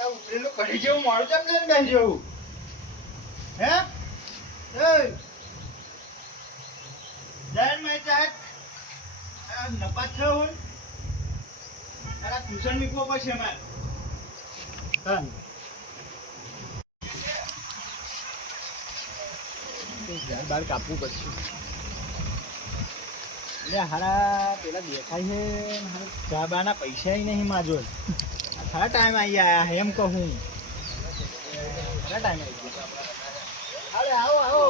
આ ઉતરેલું ઘડી જેવું મોડું કેમ લઈને બેસી જવું? હે? એ જૈન મેં ચાહત આ નપાસ થયો હોય તારા ટ્યુશન મૂકવો પડશે મારે. હા બાર કાપવું પડશે. એટલે હારા પેલા દેખાય છે ચા બાના પૈસા નહીં માજો. ખરા ટાઈમ આવી આયા એમ કહું. ખરા ટાઈમ આવી ગયા. અરે આવો આવો.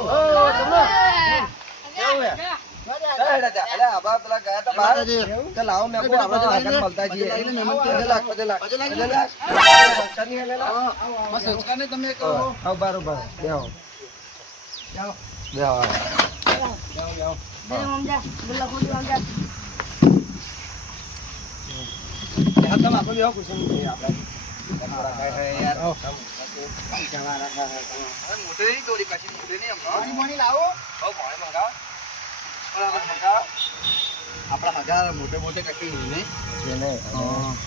મોટે મોટે કઈ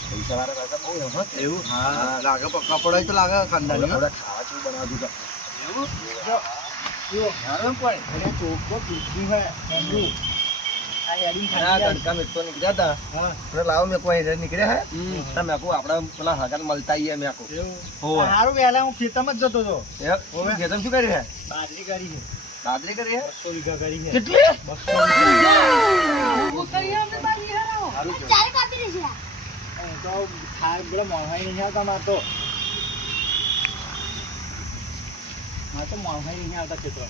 પૈસા વાળા બહુ એવું. હા લાગે પકડા પડે તો લાગે ખાનદાની ખાવા જેવું બનાવતું બાજરી કરી 200 વીઘા કરી છે. કેટલી? 200 મોંઘાઈ નહીં આવતા મારે તો મોંઘાઈ નહીં આવતા ખેતર.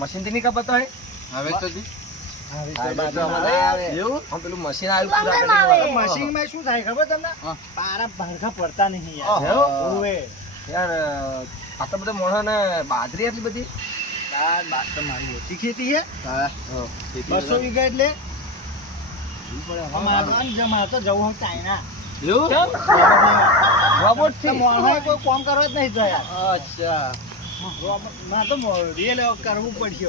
મશીન થી નહીં કપાતો હોય હવે તો પેલું મશીન આવ્યું. મશીન માં શું થાય ખબર તમને? પારા ભાડકા પડતા નહીં યાર. આટલા બધા મોણા ને બાજરી એટલી બધી મારી ઓછી ખેતી છે. 200 વીઘા એટલે મારે તો જવું ચાઇના. રોબોટ થી કોઈ કામ કરવા જ નહીં જાય. અચ્છા મારે તો રિયલ કરવું પડશે.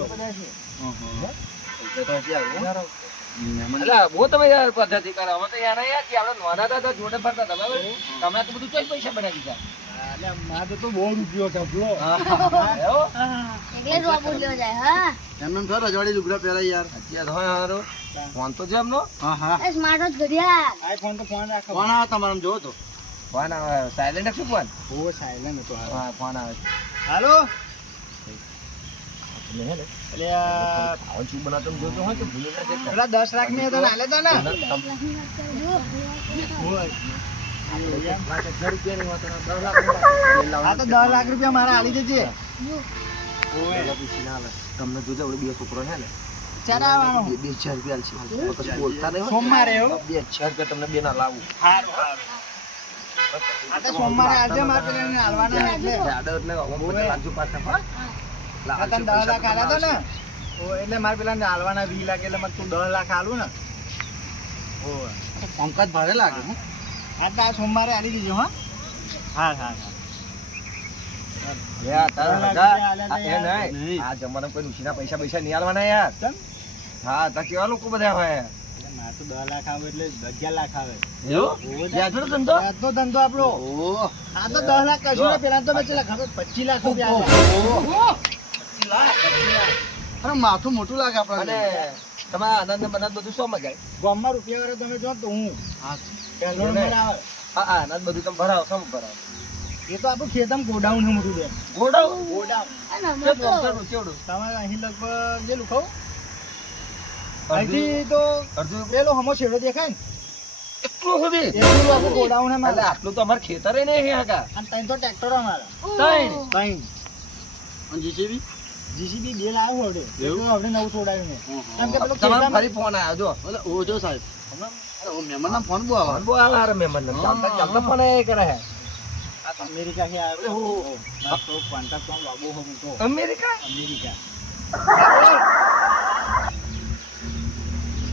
બહુ તમે યાર પદ્ધતિ કરો. હવે તો યાર આપણે નોંધા હતા જોડે ફરતા હતા બરાબર. તમે તો બધું કઈ પૈસા બનાવી દીધા. મારે તો બહુ રૂપિયો ઢબલો. એમને સર અજવાડી લુગડા પહેરાય યાર. અત્યારે ફોન તો છે એમનો. આઈફોન તો ફોન રાખો. ફોન આવે તમારે જોવો તો. ફોન આવે સાયલેન્ટ શું ફોન? ઓ સાયલેન્ટ હતો. હા ફોન આવે. હાલો એટલે ખાવાનું શું બનાવતો જોતો હોય તો ભૂલી ના જતા. પેલા 10 લાખ ની હતા હાલે તા ને. હા તો 10 લાખ રૂપિયા મારા હાલી જજે. તમને જોજે બે છોકરો છે ને 2000 રૂપિયા બોલતા નહીં. સોમવારે 2000 રૂપિયા તમને બે ના લાવું. સોમવારે આજે મારે હાલવાના એટલે 10 લાખ આલ્યા હતા ને એટલે મારે પેલા હાલવાના 20 લાખ એટલે તું 10 લાખ હાલું ને. પંકજ ભારે લાગે. આ સોમવારે આલી દીજો. હા હા હા આ જમાના કોઈ નુસીના પૈસા નહીં આલવાના યાર. હા તા કેવા લોકો બધા હોય. મારે તો 10 લાખ આવે એટલે 11 લાખ આવે. ધંધો આપણો. આ તો 10 લાખ કશું ને. પેલા તો મેં 25 લાખ રૂપિયા. અરે માથું મોટું લાગે આપણને. તમારા આનંદ બનાત બધું શું મગાય ગામમાં રૂપિયા વાળો તમે જો તો હું આનંદ બધું તમે ભરાવો શું ભરાવો. એ તો આપણું ખેતમ ગોડાઉન છે મોટું છે. ગોડાઉન તમારે અહીં લગભગ જે લુખાવ અહીંથી તો પેલો હમો છેડો દેખાય ને એટલું સુધી એટલું આપણું ગોડાઉન છે મારે. આટલું તો અમારે ખેતરે નહીં હકા. અને ત્રણ તો ટ્રેક્ટરો અમારા. ત્રણ જીસીબી 2 લાવ્યો હોડે. એવું આપણે નવું છોડાયું ને. કેમ કે પેલો તમારો ફરી ફોન આવ્યો જો. ઓજો સાહેબ મહેમાન ના ફોન બહુ આવે હારે મહેમાન ના ચાલતા ફોન એ કરે હે. અમેરિકા થી આવ્યો. આ તો કોન્ટ્રાક્ટ માં લાગો હો તો. અમેરિકા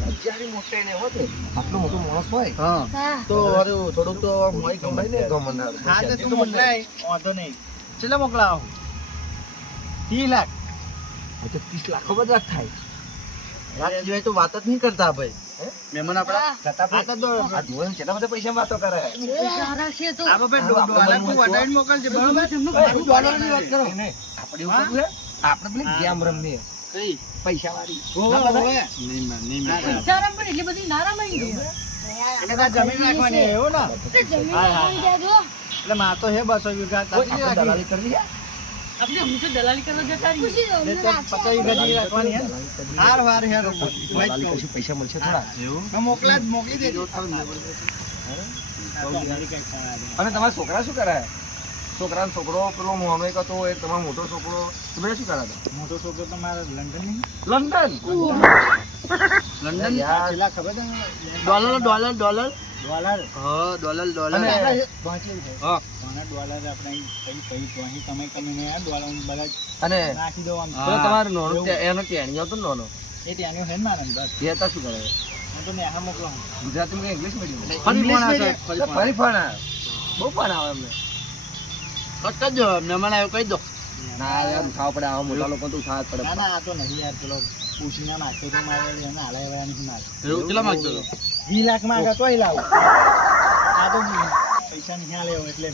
અત્યારે મોટે ને હોતે આટલો મોટો માણસ હોય. હા તો અરે થોડુંક તો મોય કમાઈ ને ગમના. હા તો તું મોકલાય વાંધો નહીં. કેટલા મોકલાવો? 30 લાખ. તો 30 લાખ બધા થાય. વાત સિવાય તો વાત જ નહીં કરતા ભાઈ. મહેમાન આપડા આ તો આ જોન કેટલા બધા પૈસા વાતો કરે આપો બે ડોલર તું વડાઈને મોકલજે બરોબર ડોલર ની વાત કરો આપણે એવું છે આપણે પેલી ગેમ રમીએ કઈ પૈસા વાળી નહીં પૈસા રમ પણ એટલી બધી ના રમાઈ ગઈ એટલે તાર જમીન રાખવાની એવું ને એટલે માં તો હે 200 વીઘા તારી દલાલી કરવી છે આપણે હું તો દલાલી કરવા જતા રહી 50 વીઘા જેવી રાખવાની હે હાર હેર પૈસા મળશે થોડા એવું મોકલી દેજો અને તમારા છોકરા શું કરે છોકરાનો છોકરો પેલો મોનો એક હતો એ તમારો મોટો છોકરો તમે શું કરા હતા મોટો છોકરો તો મારા લંડન યાર ખબર છે ડોલર હા ડોલર હા ડોલર આપણે કઈ તમે કમીને આ ડોલર બધા અને નાખી દો આમ તમારો નોનો એનો ટેણી આવતો નોનો એ ટેણીઓ હે ને મારા બસ એ તો શું કરે હું તો નેહા મોકલો ગુજરાતીમાં ઇંગ્લિશ મીડિયમ ફરી ફણા બહુ પણ આવે અમને કટ જ મહેમાન આવ્યો કહી દો ના યાર ઉઠાવ પડે આવા મોટા લોકો તો ઉઠાવ પડે ના આ તો નહીં યાર પેલો પૂછીને નાખે તો મારે એને હાલે હવે નહીં મારે એવું કેટલા માંગતો 2 લાખ માંગા તોય લાવ આ તો પૈસા નહીં આલે એટલે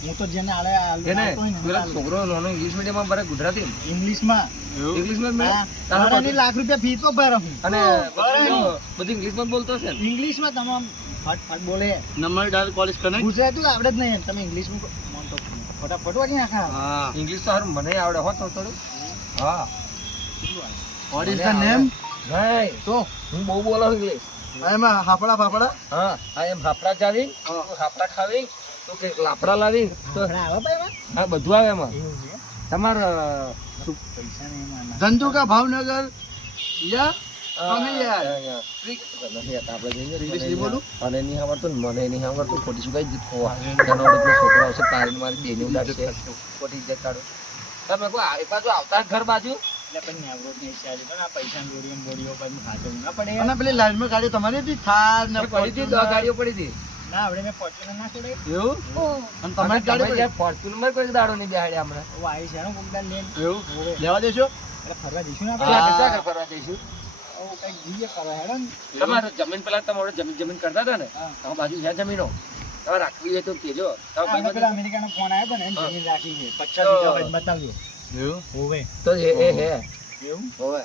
હું તો જેને આલે એને પેલા છોકરો લોનો ઇંગ્લિશ મીડિયમમાં ભરે ગુજરાતી ઇંગ્લિશમાં તારાની લાખ રૂપિયા ફી તો ભરે હું અને બધું ઇંગ્લિશમાં બોલતો છે ઇંગ્લિશમાં તમામ ફટ બોલે number dial college connect Gujarati આવડે જ નહીં તમે ઇંગ્લિશમાં ફટાફટ વાળી નાખા હા ઇંગ્લિશ તો હારું મને આવડે હો તો થોડું હા વોટ ઇઝ ધ નેમ નહીં તો હું બહુ બોલો ઇંગ્લિશ એમાં હાફડા હા આ એમ હાફડા ચાવી હાફડા ખાવી તો કે લાપડા લાવી તો આવે ભાઈ હા બધું આવે એમાં તમાર પૈસા નહીં ધંધુ કા ભાવનગર યા અમે યાર ઇંગ્લિશ નહીં બોલું અને નહીં આવડતું મને નહીં આવડતું ખોટી શું કઈ જીતકો એનો છોકરો આવશે તારી મારી બેને ઉડાડશે ખોટી ઇજ્જત કાઢો તમે કોઈ આવી બાજુ આવતા ઘર બાજુ પેલી લાઈનમાં ગાડીઓ તમારી હતી થાર ને પડી હતી 10 ગાડીઓ પડી હતી ના આપણે મેં ફોર્ચ્યુનર ના છોડે એવું અને તમારી ગાડી ફોર્ચ્યુનર માં કોઈ દાડો નહીં બેહાડ્યા હમણાં ઓ આવી છે ને કોકદાન લેન એવું લેવા દેશો એટલે ફરવા જઈશું ને આપણે ફરવા જઈશું તમારે જમીન પેલા તમારે જમીન કરતા હતા ને તમારી બાજુ છે જમીનો તમારે રાખવી હોય તો કેજો અમેરિકાનો ફોન આવ્યો હતો ને જમીન રાખી છે 50 બતાવજો એવું હોવે તો એ હે એવું હોવે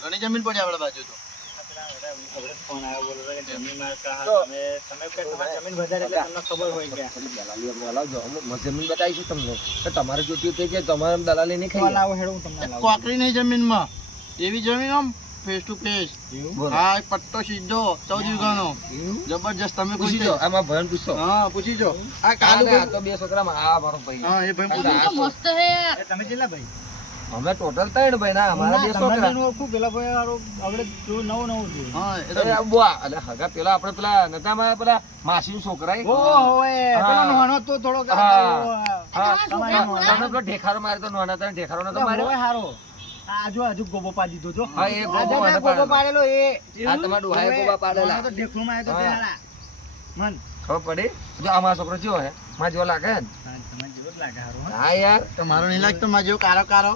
ઘણી જમીન પડી આપણા બાજુ તો ફોન આવ્યો બોલો કે જમીન માં કહા તમે તમારી જમીન વધારે એટલે તમને ખબર હોય કે દલાલી બોલાવજો અમે જમીન બતાવીશું તમને તો તમારે જોતી હોય કે તમારે દલાલી નહીં ખાઈ લાવો હેડો હું તમને લાવું કોકરી નહીં જમીનમાં એવી જમીન આમ ફેસ ટુ ફેસ હા પટ્ટો સીધો 14 વીઘાનો જબરજસ્ત તમે પૂછી જો આમાં ભણ પૂછો હા પૂછી જો આ કાલુ આ તો બે છોકરામાં આ મારો ભાઈ હા એ ભાઈ પૂછી તો મસ્ત હે તમે કેટલા ભાઈ અમે ટોટલ 3 ભાઈ ના અમારા બે છોકરા નું ઓળખું પેલા ભાઈ હારો આપણે જો નવો છે હા એટલે બુઆ એટલે હગા પેલા આપણે પેલા નતામાં પેલા માસીનો છોકરા ઓય પેલો નાનો તો થોડો હા તમે પેલો ઢેખારો મારે તો નાના તને ઢેખારો નતો માર્યો ઓય હારો આજુ ગોબો પાડી દીધો જો હા એ ગોબો પાડેલો એ આ તમાર ડોહાએ ગોબા પાડેલા તો દેખું માં તો તેહાડા મન ખબર પડી જો આ મારો છોકરો જેવો હે માં જેવો લાગે ને તમાર જેવો જ લાગે હારો હા યાર તમારો નહીં લાગતો માં જેવો કારો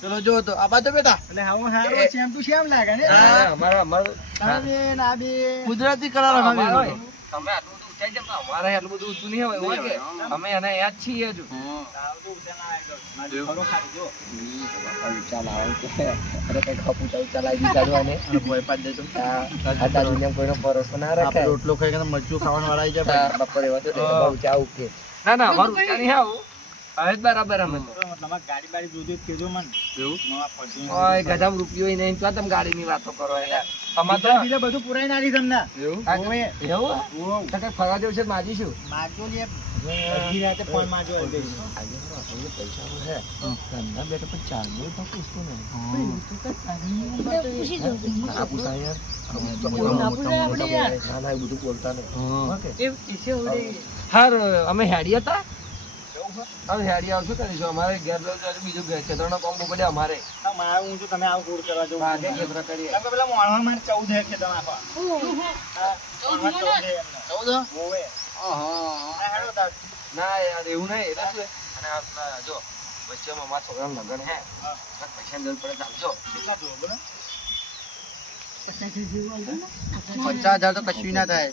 ચલો જો તો આ બાજુ બેટા એટલે હાવો હારો સેમ ટુ સેમ લાગે ને હા અમારો તમે ના બે કુદરતી કરાર હમાવી તમે આટલું બધું ઊંચાઈ જમ અમારે આટલું બધું ઊંચું નહીં હોય કે અમે એને યાદ છીએ હજુ આવતો ઉઠાના આવ્યો ખરો ખાલી જો ચાલ આવ કે અરે કઈ ખપુ ચલાઈ દીધાને અને ભોય પાડ દેતો આ દુનિયા કોઈનો ભરોસો ના રાખે આપણે રોટલો ખાઈ કે મરચું ખાવાનું વાળાઈ જાય બપોરે એવા તો બહુ ચા ઉકે ના અમારું ઊંચા નહીં આવું હવે બરાબર અમે તમાર ગાડી બાડી જોજો કેજો મન એવું નવા ફોર્ચ્યુનર ઓય ગજામ રૂપિયો ઈ નહીં તો તમે ગાડીની વાતો કરો યાર અમાર તો બીજે બધું પુરાઈ નાડી તમને એવું ઓય એવું તો કે ફરવા જેવું છે માજીશું માજો લે અડધી રાતે ફોન માજો આજે આપણે પૈસા હે ધંધા બેટા પર ચાલુ તો પૂછતો નહીં પૂછી જો આ પૂછા યાર ના બધું બોલતા નહીં ઓકે એ પીછે ઓડે હાર અમે હેડી હતા હવે હેડી આવશું કરીશું અમારે ઘેર બીજું ઘર ખેતરનો કામ બહુ પડે અમારે હું છું તમે આવું કૂડ કરવા જવું આગે ખેતર કરીએ પેલા મોણવા મારે 14 હે ખેતર નાખવા ના યાર એવું નહીં એટલે શું અને જો વચ્ચેમાં મારા છોકરાનું લગ્ન હે પૈસા જરૂર પડે આપજો કેટલા જો બોલો 50,000 તો કશું ના થાય.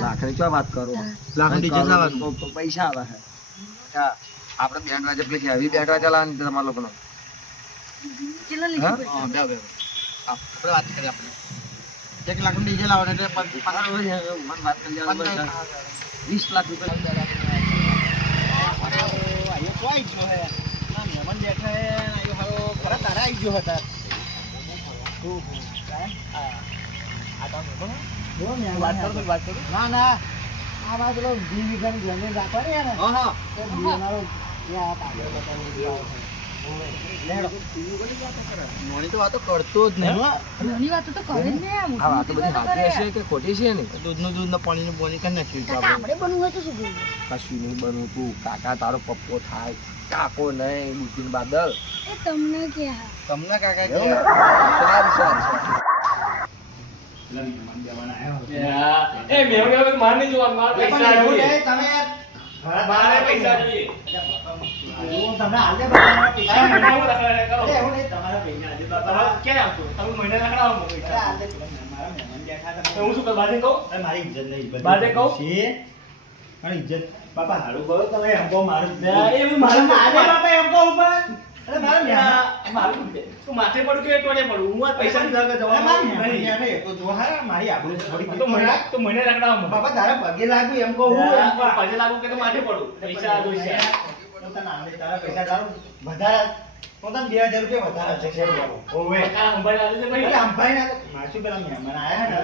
લાખની શું વાત કરો? લાખની ડીજે ના વાત. પૈસા આવે છે. હા, આપણે બેન્ડ વાજે પેલી હેવી બેન્ડ વાજે લાવવાની છે તમારા લોકોનો. કેટલા લીધું પછી? હા, બે. આપણે વાત કરીએ આપણે. 1 લાખનું ડીજે લાવવાનું એટલે મને વાત કરી લેવાની. 20 લાખ રૂપિયા ના આમાં પેલો 20 વીઘાની જમીન રાખવાની છે ને તો બીમારો ત્યાં કાગળ બતાવી નોની તો વાતો કરતો જ નહીં. ઘણી વાતો તો કરે જ ને આ આ વાતો બધી સાચી હશે કે ખોટી છે ને? દૂધનું ને પાણીનું પાણી કરી નાખ્યું છે કાકા, આપણે. આપણે બનવું હોય તો શું કરવું? કશું નહીં બનવું તું. કાકા તારો પપ્પો થાય, કાકો નહીં, બુદ્ધિન બાદલ. એ તમને કે તમને કાકા કે સારું. બાપા હારું કરો તમે એમ કહો મારું માથે પડું કે ટોડે પડું હું આ પૈસા ની જગ્યા જવાનું તો મને રખડાવો બાપા તારા પગે લાગુ એમ કહું પગે લાગુ કે તો માથે પડું પૈસા જોઈશે તારા પૈસા તારું વધારે પોતાને 2000 રૂપિયા વધારે છે શેર બાબુ ઓવે આ અંબાઈ આલે છે ભાઈ એટલે અંભાઈ ના માસુ પેલા મહેમાન આયા ને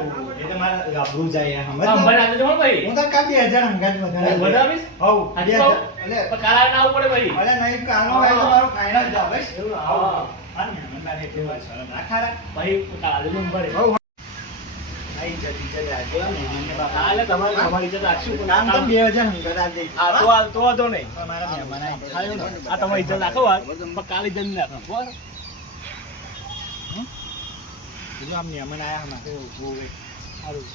એટલે મારા ગાભરું જાય સમજ અંબાઈ આલે છે ભાઈ હું તો કાલ 2000 હંગાત વધારે વધાવીશ હઉ હાજી 2000 કહું? એટલે પણ કાળા ના આવવું પડે ભાઈ અરે નહીં કાનો ભાઈ તો મારો કાયનો જ જાવ બસ એવું આવ હા. આ મહેમાન બારે તે વાત શરમ ના ખારા ભાઈ કાલે જ અંબાઈ હઉ આઈ જતી જતી આજે મહેમાનને બાપા કાલે તમારી ઇજ્જત રાખશું નામ તો 2000 હંગાત આ દે આ તો વાંધો નહીં મારા મહેમાન આઈ આ તમારી ઇજ્જત રાખો વાત પણ કાલે ઇજ્જત નહીં રાખો બરાબર એટલે આમ મહેમાન આયા હમણાં ઓવે સારું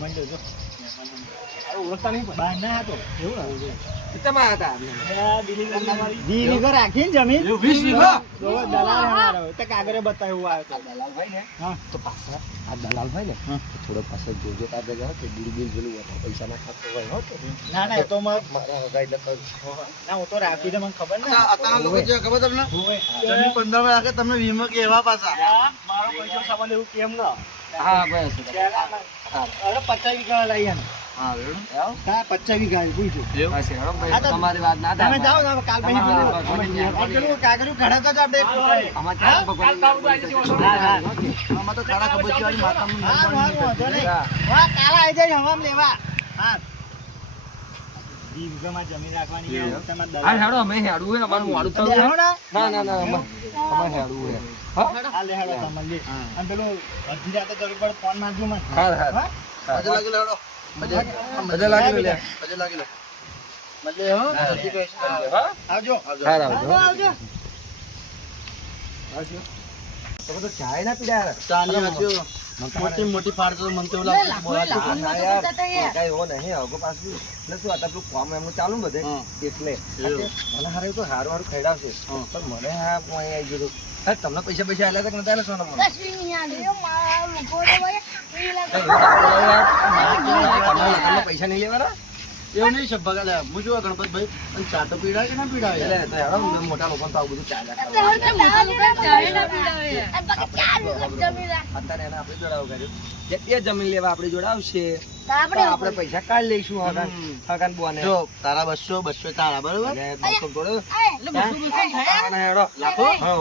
મંડો જો અરે ઓળખતા નહીં બહાર ના હતો એવું તમારા હતા દિલ્હી તમારી 20 વીઘા રાખી ને જમીન 20 વીઘા? તો દલાલ અમારો તો કાગરે બતાવ્યું આવ્યો તો દલાલભાઈ ને હા તો પાછા આ દલાલભાઈ ને હા. તો થોડો પાછળ જોજો તાર જગ્યા કે બિલ પેલું પૈસા ના ખાતો હોય હો કે ના ના એ તો મારા હગા એટલે કહું. ના હું તો રાખી દે મને ખબર ના અત્યારના લોકો જે ખબર તમને હોવે. જમીન 15 માં રાખે તમને 20 માં કે એવા પાછા મારો પૈસો સંબંધ એવું કેમ ના હા બસ અરે 50 વીઘા લઈ આને હા રેડો હા 50 વીઘા પૂછ્યું બસ હેડો હા ભાઈ તો તમારી વાત ના તમે થાય જાઓ ને કાલ પછી હા, હા, હા. પેલું કાગરું ખડક જ આપણે આમાં ચાર ભગવાન કાલ તારું આવી જશે, હા હા આમાં તો ખાડા કબૂચી વાળી માતાનું હા મહેમાન વાંધો નહીં હા. હા કાલ આવી જાય હવામ લેવા હા 20 વીઘામાં જમીન રાખવાની છે તમારે દલાલ. હા હેડો અમે હેડવું હે અમારું મોડું થયું તમે છે. આવો ને? ના ના ના અમારે હેડવું હે હા હા લે હેડો તમે લે અને પેલું અડધી રાતે જરૂર પડે ફોન મારજો મને હાર હાર હા? મજે લાગી લે હેડો બધા લાગી લે મજે લાગી લે મતલબ હો ઠીક છે. હા આવજો હાર આવજો આવજો તમે તો ચાય ના પીડા ચાની વાંચ્યો મોટી મોટી ફાડ તો મને તો એવું લાગે લાખો બોલા લાખો. ના યાર કઈ એવો નહીં આગો પાછું એટલે શું આ પેલું કામ એમનું ચાલુ ને બધે હા. એટલે મને હારે તો હારું હારું ખવડાવશે પણ મને હા કોઈ આવી ગયું હા તમને પૈસા પૈસા આલ્યા હતા કે નતા આલ્યા સોના મને કશું નહીં આલે. એ મારા લોકો તો ભાઈ એ લાગે. તમને પૈસા નહીં લેવાના એવું નહીં છે ભગા હું જોવા ગણપતભાઈ અને ચા તો પીડાય કે ના પીડાય એટલે તો હેડો ને મોટા લોકો તો આવું બધું ચાલ્યા કરે. તો મોટા લોકો ચાય ના પીડાવે. આ બાકી 4 વીઘા જમીન રાખ. અત્યારે એને આપણે જોડાવ કર્યું જે એ જમીન લેવા આપણે જોડાવશે તો તો આપણે પૈસા કાઢી લઈશું હગાન બોને જો તારા 200 તારા બરોબર અને 200 જોડે એટલે બધું થાય. હેડો લાખો હા